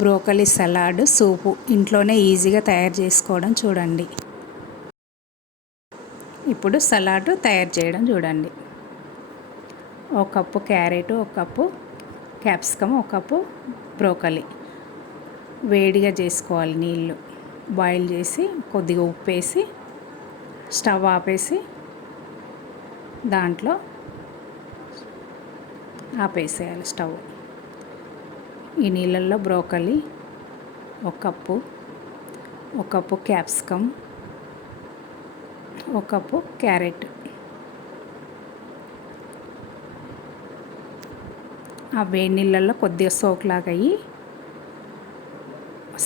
Broccoli salad సూపు ఇంట్లోనే ఈజీగా తయారు చేసుకోవడం చూడండి. ఇప్పుడు సలాడ్ తయారు చేయడం చూడండి. ఒక కప్పు క్యారెట్, ఒక కప్పు క్యాప్సికమ్, ఒక కప్పు బ్రోకలీ వేడిగా చేసుకోవాలి. నీళ్ళు బాయిల్ చేసి కొద్దిగా ఉప్పు వేసి స్టవ్ ఆపేసి దాంట్లో ఆపేసేయాలి స్టవ్. ఈ నీళ్ళల్లో బ్రోకలీ ఒక కప్పు క్యాప్సికమ్, ఒక కప్పు క్యారెట్, ఆ వేడి నీళ్ళల్లో కొద్దిగా సోక్లాగా అయ్యి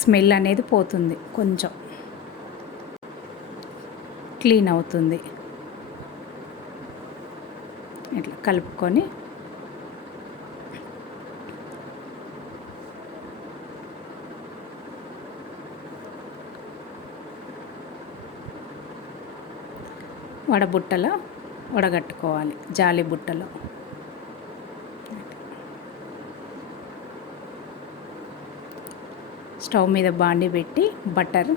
స్మెల్ అనేది పోతుంది, కొంచెం క్లీన్ అవుతుంది. ఇట్లా కలుపుకొని వడబుట్టలో వడగట్టుకోవాలి, జాలి బుట్టలో. స్టవ్ మీద బాండి పెట్టి బటర్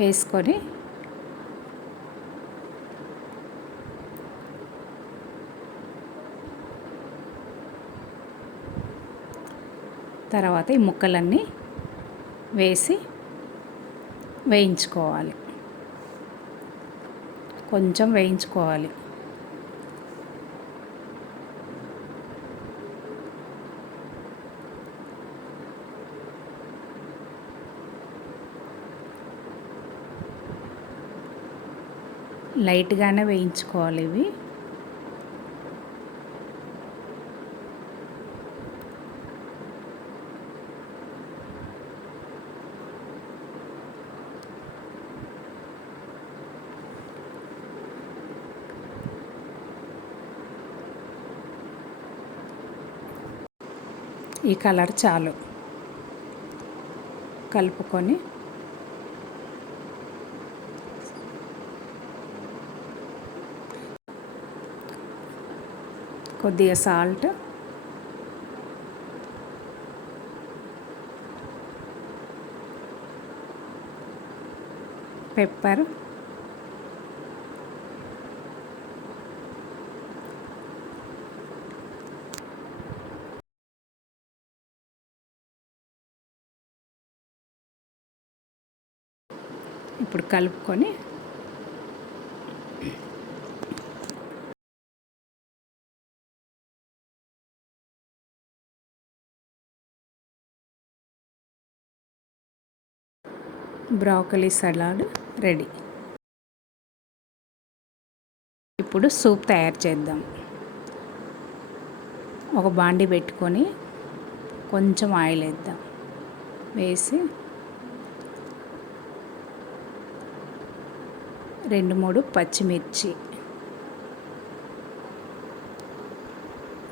వేసుకొని తర్వాత ఈ ముక్కలన్నీ వేసి వేయించుకోవాలి. కొంచెం వేయించుకోవాలి. లైట్గానే వేయించుకోవాలి ఇవి. ఈ కలర్ చాలు. కలుపుకొని కొద్దిగా సాల్ట్, పెప్పర్, ఇప్పుడు కలుపుకొని బ్రోకలీ సలాడ్ రెడీ. ఇప్పుడు సూప్ తయారు చేద్దాం. ఒక బాండి పెట్టుకొని కొంచెం ఆయిల్ వేద్దాం. వేసి 2-3 పచ్చిమిర్చి,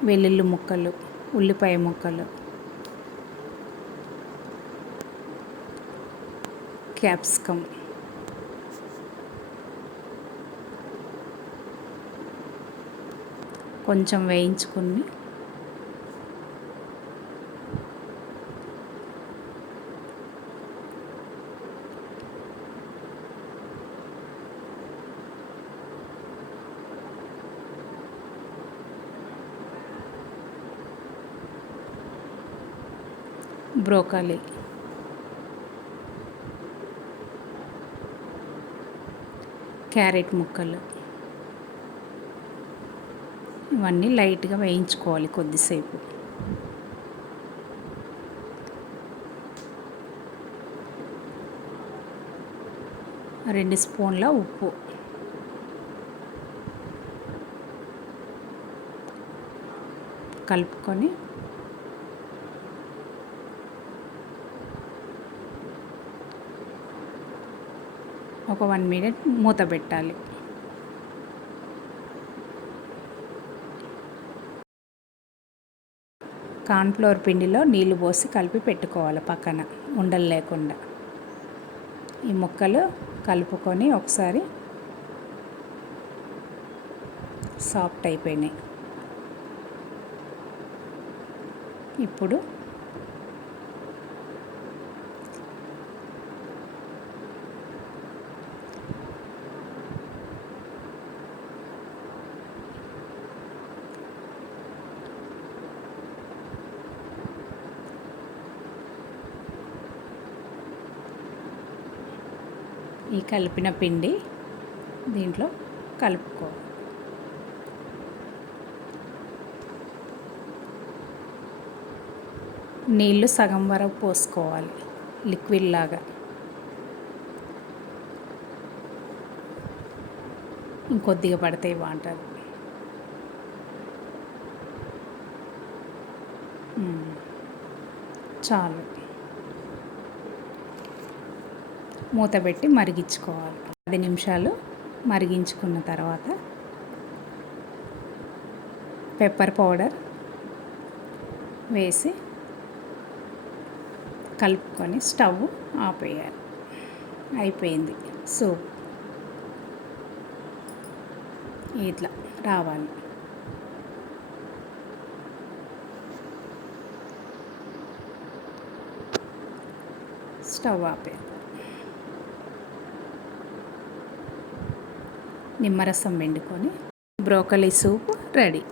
వెల్లుల్లి ముక్కలు, ఉల్లిపాయ ముక్కలు, క్యాప్సికమ్, కొంచెం వేయించుకుని బ్రోకలీ, క్యారెట్ ముక్కలు ఇవన్నీ లైట్గా వేయించుకోవాలి కొద్దిసేపు. రెండు స్పూన్ల ఉప్పు, కలుపుకొని ఒక 1 మినిట్ మూత పెట్టాలి. కార్న్ఫ్లోర్ పిండిలో నీళ్లు పోసి కలిపి పెట్టుకోవాలి పక్కన, ఉండలు లేకుండా. ఈ ముక్కలు కలుపుకొని ఒకసారి సాఫ్ట్ అయిపోయినాయి. ఇప్పుడు ఈ కలిపిన పిండి దీంట్లో కలుపుకోవాలి. నీళ్ళు సగం వరకు పోసుకోవాలి, లిక్విడ్ లాగా. ఇంకొద్దిగా పడతాయి వాటర్. చాలు. మూత పెట్టి మరిగించుకోవాలి. 10 నిమిషాలు మరిగించుకున్న తర్వాత పెప్పర్ పౌడర్ వేసి కలుపుకొని స్టవ్ ఆపేయాలి. అయిపోయింది సూప్. ఇట్లా రావాలి. స్టవ్ ఆపే. నిమ్మరసం పిండుకొని బ్రోకలీ సూప్ రెడీ.